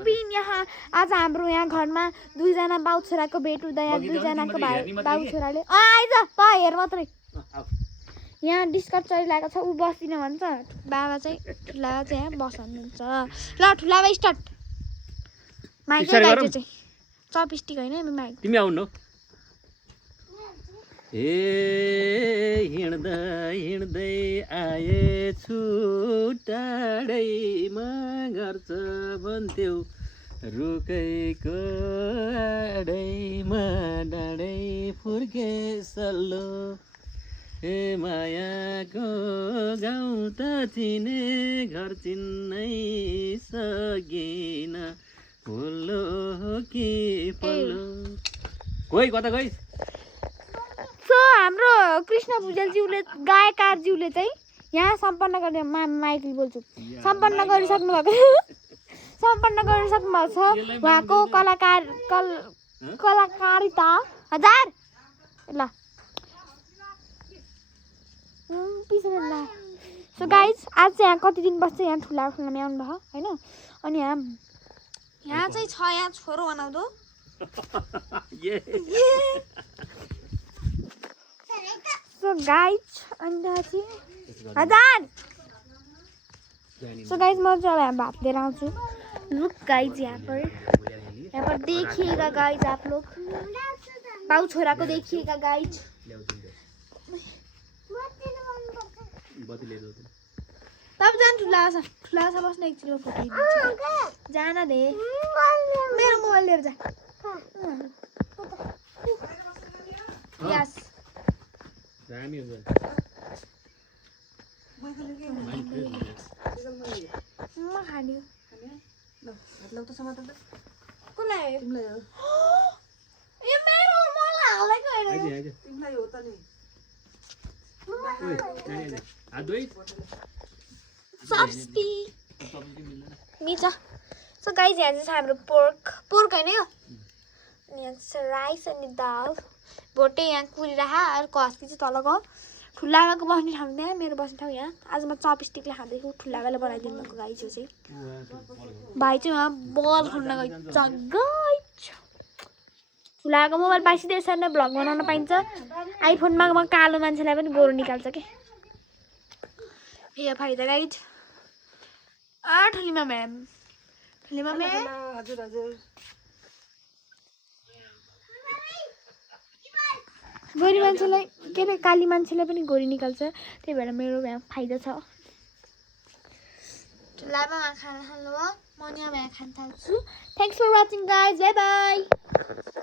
बिन यहाँ आज हाम्रो यहाँ घरमा दुईजना बाउ छोराको भेट हुँदा यहाँ दुईजनाको बाउ छोराले आइज त हेर मात्रै यहाँ डिस्कस चलिरहेको छ ऊ बस्दिन भन्छ बाबा चाहिँ ठुला चाहिँ यहाँ बस्नुहुन्छ ल ठुला बाबा स्टार्ट माइकै गाइजो चाहिँ चपस्टिक होइन माइक तिमी आउनु ए हिँड्दै हिँड्दै आएछु टाढैमा घर छ भन्थ्यौ रुखैको आडैमा डाँडै फुर्के सल्लो ए मायाको गाउँ त चिने घर चिन्नै सकिन फुल्लो कि पल्लो कोही कता गइस सो हाम्रो कृष्ण भुजेलज्यूले गायककारज्यूले चाहिँ यहाँ सम्पन्न गर्ने माइकले बोल्छु सम्पन्न गरिसक्नु भएको छ उहाँको कलाकारिता 1000 ल पिसले सो गाइज आज चाहिँ यहाँ कति दिन बस्छ यहाँ ठुला ठुलामा आउनु भयो होइन अनि यहाँ चाहिँ छ यहाँ छोरो बनाउँदो सो गाइज अन्त चाहिँ 1000 सो गाइज म चाहिँ भात लिएर आउँछु लुक गाइज यहाँ पर देखिएगा गाइज आप लोग बाउ छोराको देखिएगा गाइज तब जान ठुला छ बस्न एकछिन फोटो जान दे मेरो मोबाइल लिएर जा यस म खान्यो सो गाइज यहाँ चाहिँ हाम्रो पोर्क होइन यो अनि यहाँ चाहिँ राइस अनि दाल भोटे यहाँ कुरिरह अर्को हस्की चाहिँ तल गयो ठुलाको बस्ने ठाउँ त्यहाँ मेरो बस्ने ठाउँ यहाँ आज म चपस्टिकले खाँदैछु ठुलाले बनाइदिनु भएको गाई चाहिँ भाइ चाहिँ उहाँ बल खेल्न गइन्छ ठुलाको मोबाइल पाइसिँदै यसरी नै भ्लग बनाउन पाइन्छ आइफोनमा म कालो मान्छेलाई पनि गोरो निकाल्छ के यो फाइदा गाइज ठुलीमा म्याम गोरी मान्छेलाई के अरे काली मान्छेलाई पनि गोरी निकाल्छ त्यही भएर मेरो यहाँ फाइदा छ ठुलामा खाना खानु भयो म यहाँ खान थाल्छु thanks for watching guys bye by